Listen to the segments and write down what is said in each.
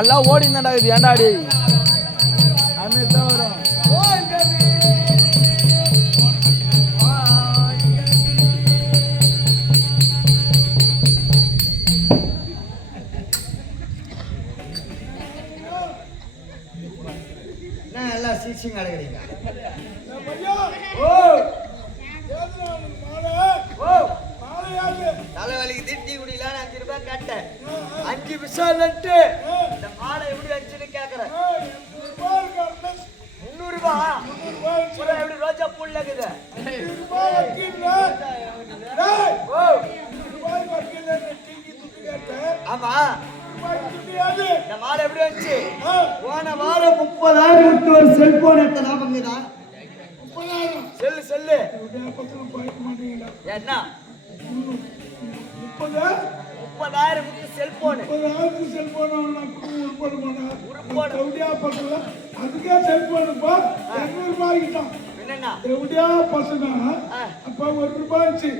எல்லாம் ஓடி இருந்தாடா இது ஏண்டாடி செல்போன் எடுத்த ஞாபகம் தான் செல்லு செல்லு. என்ன? முப்பதாயிரம் விட்டு செல்போனு. அதுக்கே செல்போனுப்பா இரநூறு ரூபாய்க்கிட்டான் என்னண்ணா எப்படியா பசங்க அப்ப ஒரு ரூபாய் இருந்துச்சு.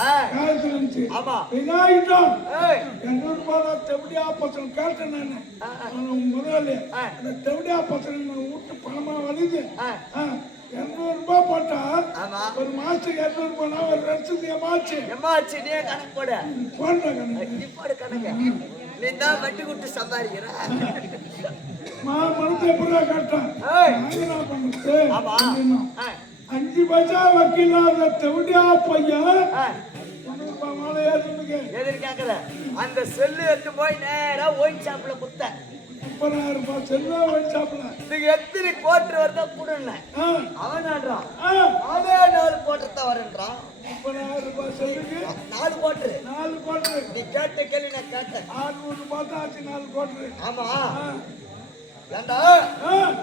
ஆ, காயத்தில் இருந்துச்சு. ஏய். இரநூறு ரூபாய் தான் தெவடியா பசங்க கேட்டேன் நான். ஆ. அந்த தெவடியா பசங்க நான் வீட்டு பணமா வருது. இரநூறு ரூபாய் போட்டா ஒரு மாசத்துக்கு இரநூறு ரூபாய்னா ஒரு வருஷத்துக்கு ஏமாச்சு. எம்மாச்சு நீ கணக்கு போடு. போடுற கணக்கு. நீ போடு கணக்கு. நீ தான் வட்டி கொடுத்து சம்பாதிக்கிற. மா மனசு எப்படா கேட்டான் அஞ்சு பைசா வக்கீலாத தெவடியா பையன் அந்த செல்லு எடுத்து போய் நேரா ஒயின் ஷாப்ல குத்த. முப்பதாயிரம் ரூபாய் செல்வா வச்சாப்புல இதுக்கு எத்தனை கோட்டு வருதோ ஆ. அவனான்றான் ஆ. நாலே நாலு கோட்டத்தை வரேன்றான். முப்பதாயிரம் ரூபாய் செல்லுக்கு நாலு கோட்டு நாலு கோட்டு நீ கேட்ட கேள்வி நான் கேட்டேன். ஆறுநூறு ரூபாய் தான் ஆச்சு நாலு கோட்டு ஆமா. ஏண்டா?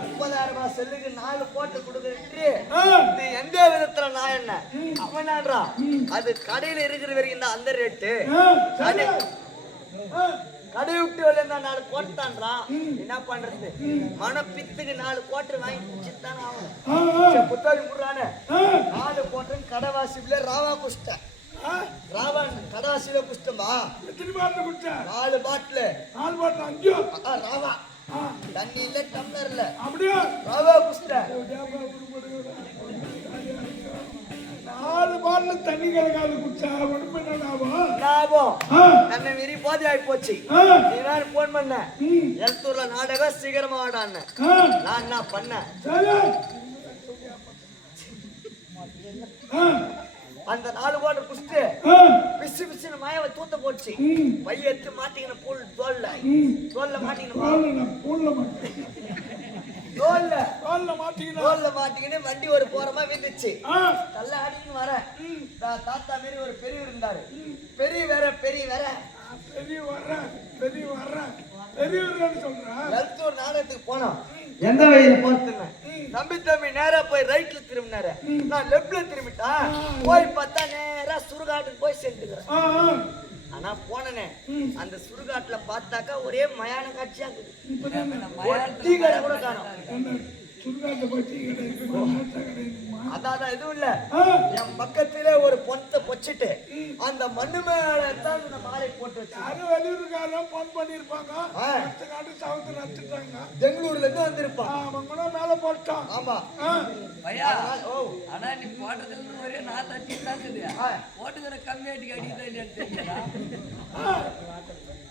முப்பதாயிரம் ரூபாய் செல்லுக்கு நாலு கோட்டை கொடுக்குறீ இது எந்த விதத்துல நான் என்ன? அவனான்றா? அது கடையில இருக்கிற வரைக்கும் தான் அந்த ரேட்டு கடை விட்டு வெளியே நாலு கோட்டான்றான் என்ன பண்றது? மனப்பித்துக்கு நாலு கோட்டை வாங்கி குடிச்சுத்தானே ஆகணும். புத்தாடி முடுறானே. நாலு கோட்டன் கடைவாசியில ராவா குஷ்ட ஆ. ராவா கடைவாசியில குஷ்டமா எத்தனை பாட்டில் குடிச்சா நாலு பாட்டில். நாலு பாட்டில்? அஞ்சு? ராவா. தண்ணி இல்ல டம்ளர் இல்ல அப்படியா? ராவா நாலு பாட்டில் தண்ணி கலக்காது குடிச்சா உடம்பு என்னடாவும் லாபம் நம்ம மீறி போதை ஆகி போச்சு. ஆ, நீ வேற போன் பண்ண. ம், எழுத்தூர்ல நாடகம் சீக்கிரமா ஆடான்னு நான் என்ன பண்ணேன் அந்த நாலு குடிச்சிட்டு ஆ, பிசு பிசுன்னு மாயவை தூத்த போச்சு. பைய எடுத்து மாட்டிக்கின புல் தோல்ல. தோல்ல நான் பூல்ல தோல்ல. கால்ல மாட்டிக்கினா. தோல்ல மாட்டிக்கின்னு வண்டி ஒரு போறமா விந்துச்சு தள்ள அடிக்கணும் வர. தாத்தா மாரி ஒரு பெரியவர் இருந்தாரு. பெரிய வேற பெரிய வேற. பெரிய வர்றேன் பெரிய வர்றேன் பெரியவர்கள் சொல்றேன் நாடகத்துக்கு போனோம். எந்த வழியில போறதுன்னு தம்பி தம்பி நேரா போய் ரைட்ல திரும்பினாரு. நான் லெப்ட்ல திரும்பிட்டேன் போய் பார்த்தா நேரா சுடுகாட்டுக்கு போய் சேர்ந்துக்கிறேன். ஆனா போனனே அந்த சுடுகாட்டுல பார்த்தாக்கா ஒரே மயான காட்சியா இருக்குது. டீ கடை கூட காணும். அதான் எதுவும் இல்ல. என் பக்கத்திலே ஒரு பொத்தை பொச்சிட்டு அந்த மண்ணு மேல தான் இந்த மாலை போட்டு வச்சு. யாரும் வெளியூருக்காரன் போன் பண்ணியிருப்பாங்க. ஆ. அடுத்த காட்டு சவுத்து நச்சுட்டாங்க பெங்களூர்ல இருந்து வந்திருப்பான். அவன் கூட மேல போட்டான். ஆமா. அதனால- ஓ. ஆனா நீ போட்டதுல இருந்து ஒரே நாள் தட்டி தாக்குது. போட்டுக்கிற தெரியல ஆ,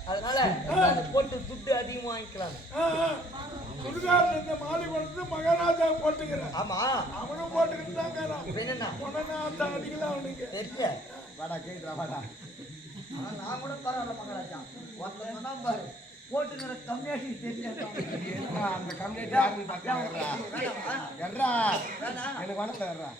அதனால அதை போட்டு துட்டு அதிகமா வாங்கிக்கலாம். ஆ, ஆ. சுடுகாட்டுல இந்த மாலை கொடுத்து மகாராஜா போட்டுக்கிறேன் ஆமா. அவனும் போட்டுக்கிட்டு தான் என்னன்னா உடனே அந்த அடிக்கல அவனுக்கு? தெரியல. வாடா கேக்குறா வாடா. ஆனா நான் கூட பரவாயில்ல மகாராஜா. ஒருத்தன் சொன்னா பாரு. போட்டுக்கிற கம்மியாட்டி தெரியல அந்த கம்யூனிட்டி யாருன்னு பார்க்கறா எர்ரா எனக்கு வணக்கம் எர்ரா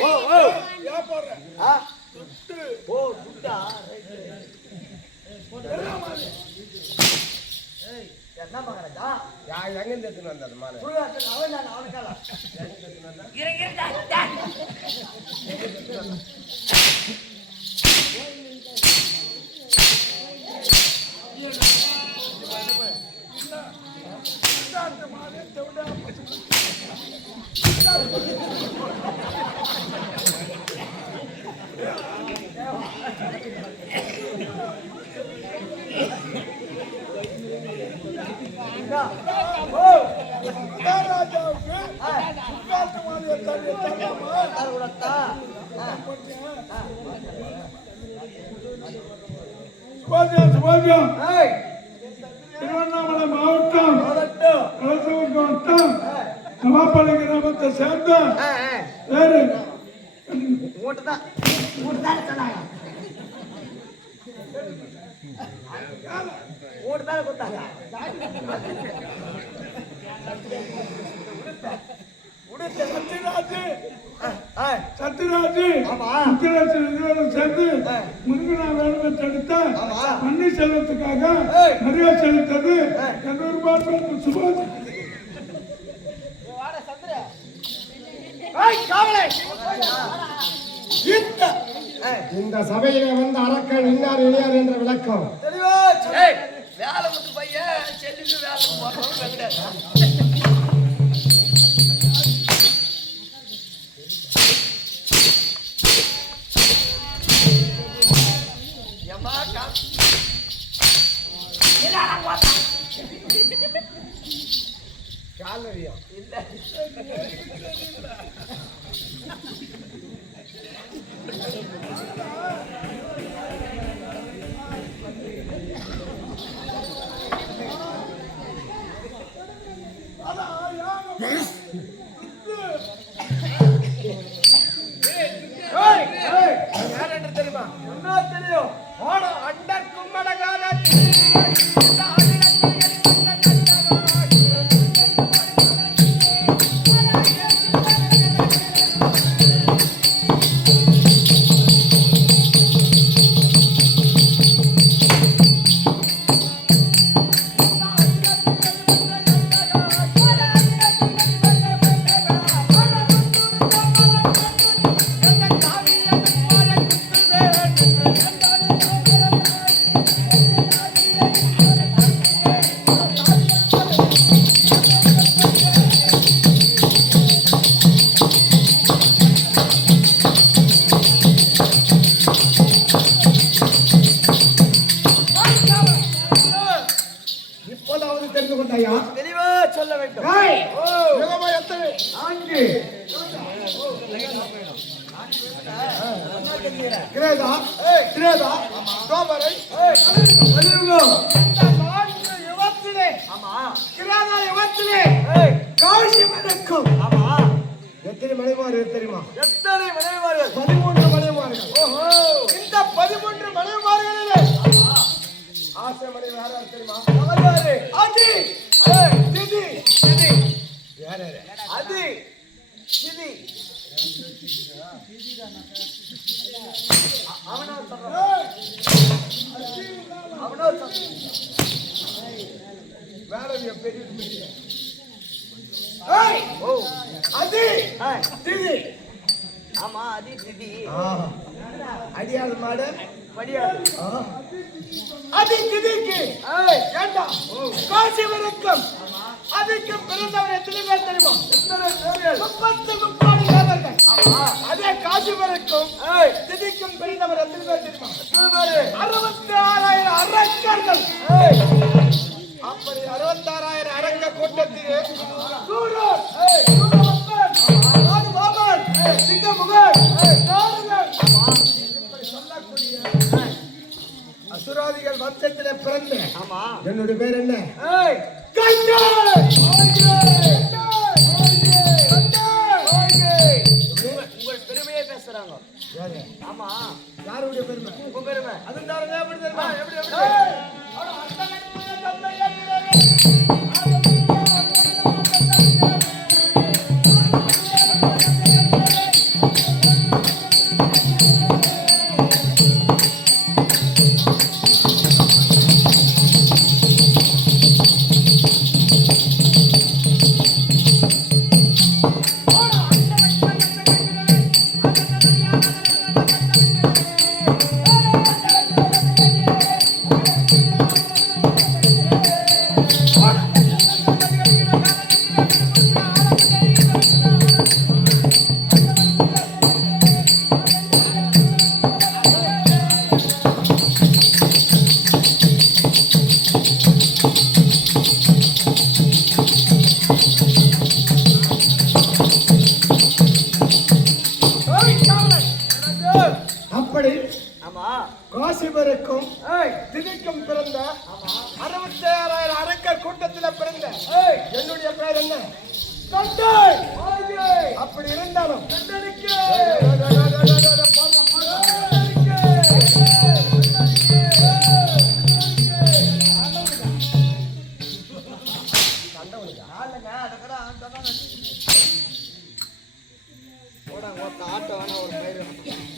ஓ ஓ துட்டா என்ன மகாராஜா யா எங்கேருந்து எடுத்துன்னு வந்தது மாலை சுடுகாட்டுல அவன் நான் சுபாஜியம் ஏய் திருவண்ணாமலை மாவட்டம் மாவட்டம் நவாப்பள்ளி கிராமத்தை சேர்ந்த வேறு மூட்டை தான் மூட்டை தான் சொன்னாங்க மூட்டை தான் கொடுத்தாங்க சத்யராஜ் சேர்ந்து முருகனா வேணுமை தடுத்த ஆமா. பன்னீர்செல்வத்துக்காக ஏய். நிறைய செலுத்தது. எண்ணூறு இந்த சபையிலே வந்த அரக்கன் இன்னார் இணையார் என்ற விளக்கம். வேலை பையன் செல்லுக்கு வேலை காலரியம் யார் இப்போது தெரிந்து கொண்டாயா தெளிவா சொல்ல வேண்டும். யோகமா எத்தனை நான்கு. கிரேதா கிரேதா சோபரை ஆமா. கிரேதா யுவத்திலே காசி மணக்கும் ஆமா. எத்தனை மனைவார்கள் தெரியுமா? எத்தனை மனைவார்கள் பதிமூன்று மனைவார்கள் இந்த பதிமூன்று மனைவார்களிலே ஆசை மலை வேற யார் தெரியுமா அதி திதி சிதி. யாரு அது சிதி அவனோ சொல்றான் அவனோ சொல்றான் வேலை பெரிய ஓ அதி திதி ஆமா அது திதி ஆஹா. மாடு அதி திதிக்கு. ஏய், ஏண்டா காசியமனுக்கும் அதுக்கு பிறந்தவர் எத்தனை பேர் தெரியுமா? முப்பத்து முப்பாடி தேவர்கள். அதே காசியமனுக்கும் ஏய், திதிக்கும் பிறந்தவர் எத்தனை பேர் தெரியுமா? அறுபத்தி ஆறாயிரம் அரக்கர்கள். அப்படி அறுபத்தாறாயிரம் அரங்க கூட்டத்திலே சூரர், சிங்கமுகன், அசுராதிகள் வம்சத்திலே பிறந்த ஆமா. என்னுடைய பேர் என்ன? காசிபருக்கும் ஏய், திதிக்கும் பிறந்த அறுபத்தி ஆறாயிரம் அரக்கர் கூட்டத்தில் பிறந்த என்னுடைய பேர் என்ன? அப்படி இருந்தாலும். ஆட்டோ வேணா ஒரு பயிர்.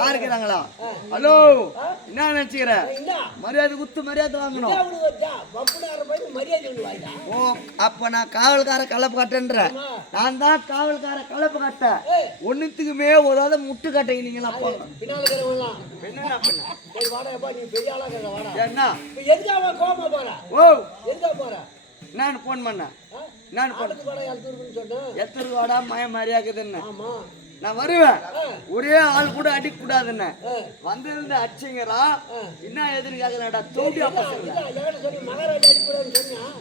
யார் இருக்கிறாங்களா ஹலோ என்ன நினைச்சுக்கிற? மரியாதை குத்து மரியாதை வாங்கணும். ஓ அப்ப நான் காவல்கார கலப்பு கட்டன்ற நான் தான் காவல்கார கலப்பு கட்ட ஒண்ணுத்துக்குமே உதாவது முட்டு என்னண்ணா பண்ண? என்ன ஓ. நான் போன் பண்ணேன். நான் போன் எத்தனை வாடா மய மரியாக்குதுன்னு நான் வருவேன். ஒரே ஆள் கூட அடிக்க கூடாதுன்னு வந்திருந்த அடிச்சிங்கிறா என்ன எதுன்னு கேக்குறாடா தோண்டி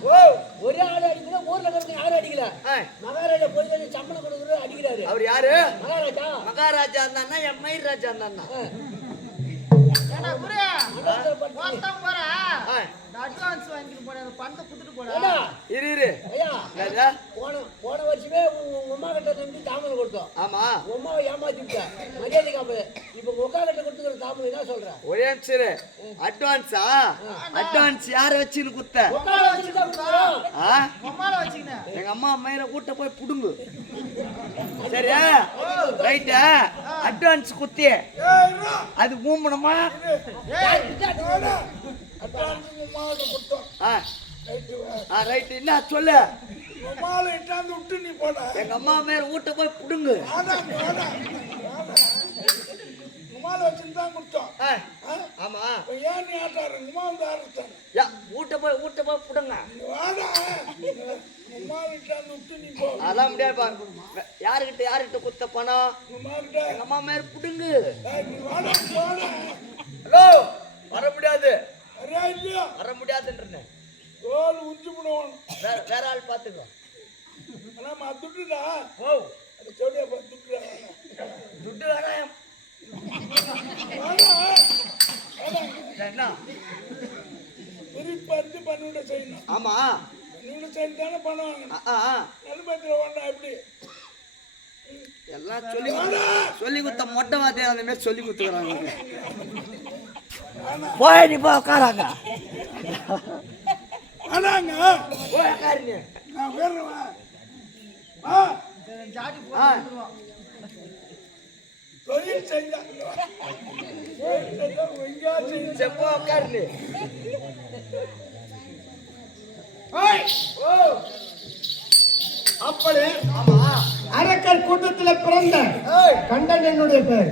ஓ ஒரே ஆள் அடிக்கல ஊர்ல இருக்கிறவங்க யாரும் அடிக்கல. மகாராஜா போய் சம்பளம் கொடுக்குறது அடிக்கிறாரு. அவர் யாரு? மகாராஜா. மகாராஜா இருந்தான்னா என் மயிர் ராஜா இருந்தான்னா ஏய், ஏண்டா, இரு இரு. ஐயா? போன போன வருஷமே அம்மா கிட்ட நின்று தாமதம் கொடுத்தோம். ஆமா. அம்மாவை ஏமாத்தி விட்ட மரியாதை காம இப்ப உங்க அக்கா கிட்ட கொடுத்துக்கிற தாமதம் என்ன சொல்ற? ஒரே நிமிஷம் அட்வான்ஸா அட்வான்ஸ் யார வச்சுன்னு குத்த? உக்கா? எங்க அம்மா மயிர கூட்ட போய் புடுங்கு. சரியா? ரைட்டா அட்வான்ஸ் குத்தி. அது ஆ. ரைட் என்ன சொல்லு. விட்டு நீ போட. எங்க அம்மா மேல வீட்டை போய் புடுங்கு. அதான் உமால வச்சுட்டு தான் கொடுத்தோம்? ஆமா. ஏன் நீ ஆட்டாரு? உமா வந்து ஆரம்பிச்சாங்க. யா வீட்டை போய் வீட்டை போய் புடுங்க. வாடா. உமா கிட்ட விட்டு நீ போ. அதெல்லாம் முடியாதுப்பா. வே- யாருக்கிட்ட யாருக்கிட்ட குத்த பணம்? உமா கிட்ட எங்க அம்மா மேல புடுங்கு. வாடா போடா ஹலோ வர முடியாது. சரியா இல்லையா? வர முடியாதுன்றேன். தோல் உஞ்சு விடுவோம் வேற வேற ஆள் பாத்துக்கோ. ஆனா துட்டுடா. ஓ. அது சொல்லியா துட்டுடா. துட்டு வேணாம். வாடா என்ன? பண்ணிவிட செய்யணும் ஆமா. பண்ணிவிட செய்து தானே பணம் வாங்கணும். நடுமத்தில் வேண்டாம் எப்படி? எல்லாம் சொல்லி சொல்லி கொடுத்த மொட்டை வார்த்தையை அந்த மாதிரி சொல்லி கொடுத்துக்கிறாங்க. போய் நீ போ உட்காராங்க. ஆனாங்க! போய். நான் வேறுவேன் ஆ. ஆ தொழில் செஞ்சா தொழில் செஞ்சா ஒழுங்கா செய்யணும். சரி, போ உட்காருங்க. ஏய், ஓ. அப்படி ஆமா அரக்கர் கூட்டத்தில் பிறந்த கண்டன் என்னுடைய பேர்